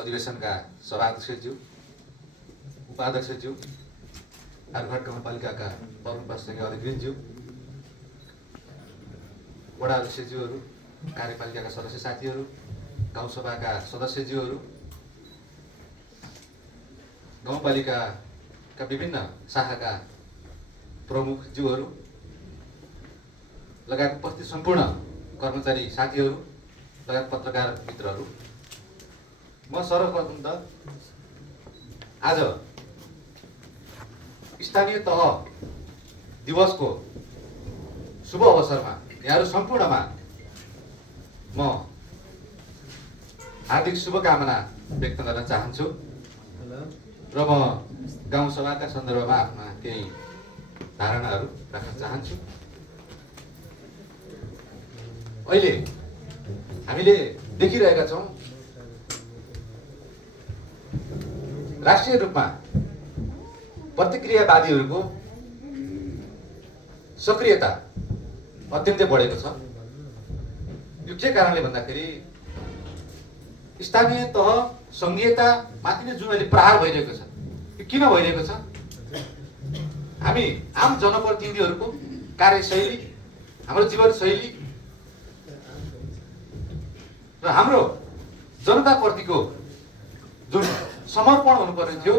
अधिवेशनका सभाध्यक्षज्यू, उपाध्यक्षज्यू, आर्घट गाउँपालिकाका प्रमुख प्रशासकीय अधिकृतज्यू, वडा अध्यक्षज्यूहरू, कार्यपालिकाका सदस्य साथीहरू, गाउँसभाका सदस्यज्यूहरू, गाउँपालिकाका विभिन्न शाखाका प्रमुखज्यूहरू लगायत उपस्थित सम्पूर्ण कर्मचारी साथीहरू लगायत पत्रकार मित्रहरू, म सर्वप्रथम त आज स्थानीय तह दिवसको शुभ अवसरमा यहाँहरू सम्पूर्णमा म हार्दिक शुभकामना व्यक्त गर्न चाहन्छु र म गाउँसभाका सन्दर्भमा आफ्ना केही धारणाहरू राख्न चाहन्छु। अहिले हामीले देखिरहेका छौँ राष्ट्रिय रूपमा प्रतिक्रियावादीहरूको सक्रियता अत्यन्तै बढेको छ। यो के कारणले भन्दाखेरि स्थानीय तह संघीयतामाथि नै जुन अहिले प्रहार भइरहेको छ, यो किन भइरहेको छ? हामी आम जनप्रतिनिधिहरूको कार्यशैली, हाम्रो जीवनशैली र हाम्रो जनताप्रतिको जुन समर्पण हुनुपर्ने थियो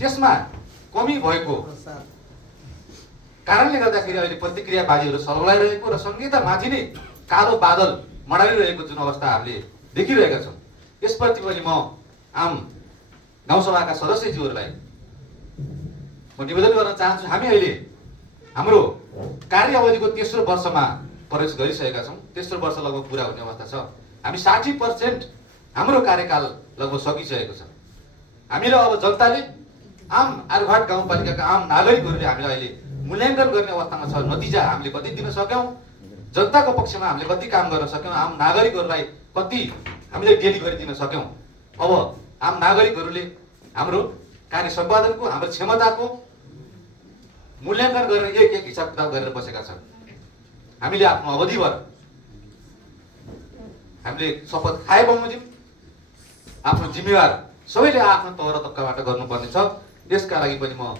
त्यसमा कमी भएको कारणले गर्दाखेरि अहिले प्रतिक्रियावादीहरू सलग्लाइरहेको र संघीयतामाथि नै कालो बादल मडाइरहेको जुन अवस्था हामीले देखिरहेका छौँ, यसप्रति पनि म आम गाउँसभाका सदस्यज्यूहरूलाई म निवेदन गर्न चाहन्छु। हामी अहिले हाम्रो कार्य अवधिको तेस्रो वर्षमा प्रवेश गरिसकेका छौँ। तेस्रो वर्ष लगभग पुरा हुने अवस्था छ। हामी 60% हाम्रो कार्यकाल लगभग सकिसकेको छ। हामीलाई अब जनताले, आम आर्घट गाउँपालिकाका आम नागरिकहरूले हामीलाई अहिले मूल्याङ्कन गर्ने अवस्थामा छ। नतिजा हामीले कति दिन सक्यौँ, जनताको पक्षमा हामीले कति काम गर्न सक्यौँ, आम नागरिकहरूलाई कति हामीले डेलिभरी दिन सक्यौँ। अब आम नागरिकहरूले हाम्रो कार्य सम्पादनको, हाम्रो क्षमताको मूल्याङ्कन गरेर एक एक हिसाब किताब गरेर बसेका छन्। हामीले आफ्नो अवधिभर हामीले शपथ खाए बमोजिम आफ्नो जिम्मेवार सबैले आफ्नो तह र तब्काबाट गर्नुपर्ने छ। त्यसका लागि पनि म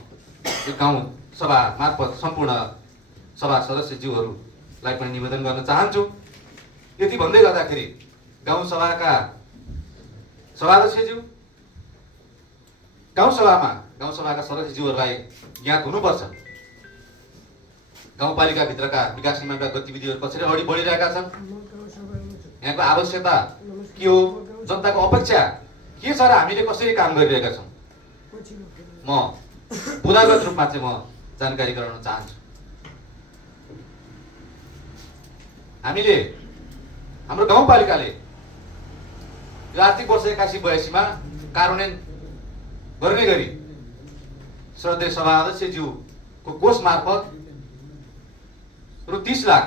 यो गाउँ सभा मार्फत सम्पूर्ण सभा सदस्यज्यूहरूलाई पनि निवेदन गर्न चाहन्छु। यति भन्दै गर्दाखेरि गाउँसभाका सभाध्यक्षज्यू, गाउँसभाका सदस्यज्यूहरूलाई ज्ञात हुनुपर्छ गाउँपालिकाभित्रका विकास निर्माणका गतिविधिहरू कसरी अगाडि बढिरहेका छन्, यहाँको आवश्यकता के हो, जनताको अपेक्षा के छ र हामीले कसरी काम गरिरहेका छौँ, म बुदागत रूपमा चाहिँ म जानकारी गराउन चाहन्छु। हामीले हाम्रो गाउँपालिकाले यो आर्थिक वर्ष 81-82मा कार्यान्वयन गर्ने गरी श्रद्धेय सभा अध्यक्षज्यूको कोष मार्फत रु 30 लाख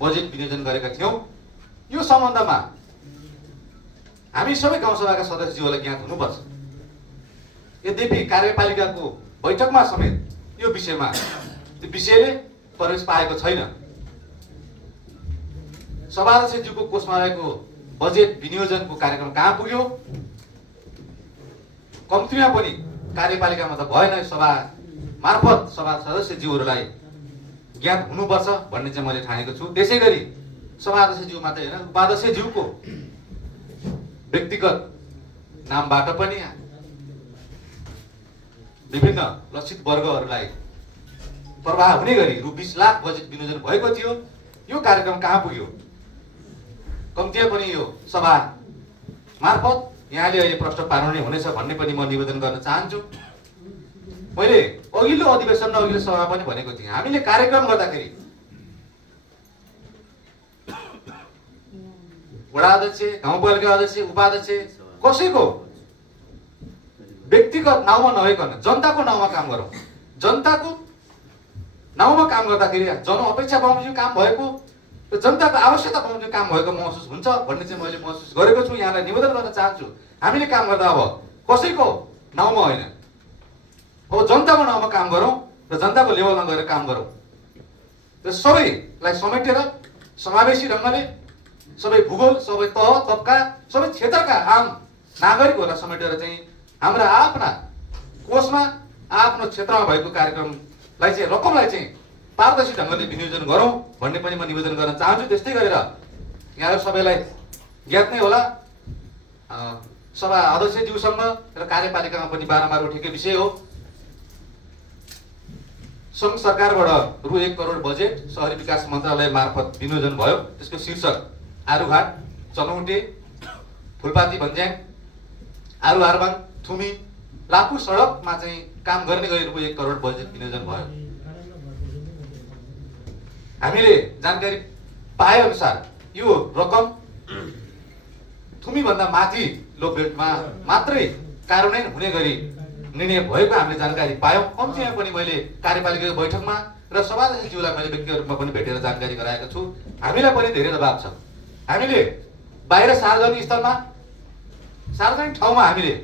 बजेट विनियोजन गरेका थियौँ। यो सम्बन्धमा हामी सबै गाउँसभाका सदस्यज्यूहरूलाई ज्ञात हुनुपर्छ। यद्यपि कार्यपालिकाको बैठकमा समेत यो विषयमा त्यो विषयले प्रवेश पाएको छैन। सभाध्यक्षज्यूको कोषमा रहेको बजेट विनियोजनको कार्यक्रम कहाँ पुग्यो? कम्तीमा पनि कार्यपालिकामा त भएन। सभा मार्फत सभा सदस्यज्यूहरूलाई ज्ञात हुनुपर्छ भन्ने चाहिँ मैले ठानेको छु। त्यसै गरी सभाध्यक्षज्यू मात्रै होइन, उपाध्यक्षज्यूको व्यक्तिगत नामबाट पनि विभिन्न लक्षित वर्गहरूलाई प्रभाव हुने गरी रु 20 लाख बजेट विनियोजन भएको थियो। यो कार्यक्रम कहाँ पुग्यो? कम्तीमा पनि यो सभा मार्फत यहाँले अहिले प्रश्न पार्नु हुनेछ भन्ने पनि म निवेदन गर्न चाहन्छु। मैले अघिल्लो अधिवेशन र अघिल्लो सभा पनि भनेको थिएँ, हामीले कार्यक्रम गर्दाखेरि वडा अध्यक्ष, गाउँपालिका अध्यक्ष, उपाध्यक्ष कसैको व्यक्तिगत नाउँमा नभइकन जनताको नाउँमा काम गरौँ। जनताको नाउँमा काम गर्दाखेरि जनअपेक्षा बमोजिम काम भएको र जनताको आवश्यकता बमोजिम काम भएको महसुस हुन्छ भन्ने चाहिँ मैले महसुस गरेको छु। यहाँलाई निवेदन गर्न चाहन्छु, हामीले काम गर्दा अब कसैको नाउँमा होइन, अब जनताको नाउँमा काम गरौँ र जनताको लेभलमा गएर काम गरौँ र सबैलाई समेटेर समावेशी ढङ्गले सबै भूगोल, सबै तह तबका, सबै क्षेत्रका आम नागरिकहरूलाई समेटेर चाहिँ हाम्रा आफ्ना कोषमा आफ्नो क्षेत्रमा भएको कार्यक्रमलाई चाहिँ रकमलाई चाहिँ पारदर्शी ढङ्गले विनियोजन गरौँ भन्ने पनि म निवेदन गर्न चाहन्छु। त्यस्तै गरेर यहाँहरू सबैलाई ज्ञात नै होला, सभा अध्यक्षज्यूसँग र कार्यपालिकामा पनि बारम्बार उठेकै विषय हो। सङ्घ सरकारबाट रु 1 करोड बजेट शहरी विकास मन्त्रालय मार्फत विनियोजन भयो। त्यसको शीर्षक आरुघाट, चनौटे, फुलपाती भन्ज्याङ, आरु आरबाङ, थुमी, लापु सडकमा चाहिँ काम गर्ने गरी रु 1 करोड बजेट विनियोजन भयो। हामीले जानकारी पाए अनुसार यो रकम थुमीभन्दा माथि लोकभेटमा मात्रै कार्यान्वयन हुने गरी निर्णय भएको हामीले जानकारी पायौँ। कम्तीमा पनि मैले कार्यपालिकाको बैठकमा र सभाध्यक्षज्यूलाई मैले व्यक्तिगत रूपमा पनि भेटेर जानकारी गराएको छु। हामीलाई पनि धेरै दबाब छ। हामीले बाहिर सार्वजनिक स्थलमा, सार्वजनिक ठाउँमा हामीले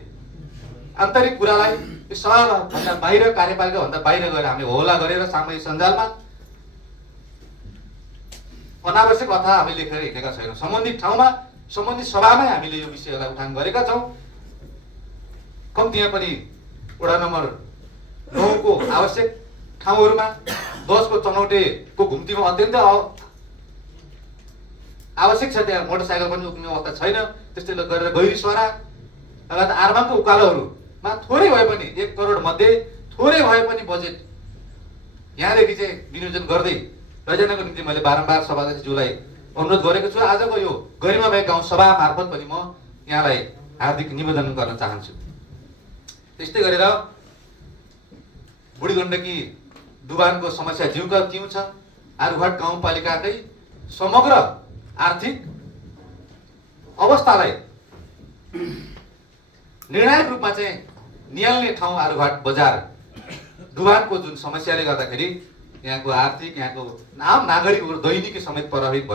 आन्तरिक कुरालाई सभाभन्दा बाहिर, कार्यपालिकाभन्दा बाहिर गएर हामीले होला गरेर सामाजिक सञ्जालमा अनावश्यक कथा हामीले लेखेर हिँडेका छैनौँ। सम्बन्धित ठाउँमा, सम्बन्धित सभामै हामीले यो विषयलाई उठान गरेका छौँ। कम्तीमा पनि वडा नम्बर 9 को आवश्यक ठाउँहरूमा, 10 को चनौटेको घुम्तीमा अत्यन्त आवश्यक छ, त्यहाँ मोटरसाइकल पनि उक्ने अवस्था छैन। त्यस्तै गरेर गैरी सरा लगायत आरबाङको उकालोहरूमा थोरै भए पनि 1 करोड मध्ये थोरै भए पनि बजेट यहाँदेखि चाहिँ विनियोजन गर्दै लैजानको निम्ति मैले बारम्बार सभाध्यक्षज्यूलाई अनुरोध गरेको छु। आजको यो गरिमामय गाउँ सभा मार्फत पनि म यहाँलाई हार्दिक निवेदन गर्न चाहन्छु। त्यस्तै गरेर बुढी गण्डकी डुबानको समस्या जिउका तिउँ छ। आरुघाट गाउँपालिकाकै समग्र आर्थिक अवस्थालाई निर्णायक रूपमा चाहिँ निहाल्ने ठाउँ आरुघाट बजार डुबानको जुन समस्याले गर्दाखेरि यहाँको आर्थिक, यहाँको आम नागरिकहरू दैनिकी समेत प्रभावित भयो।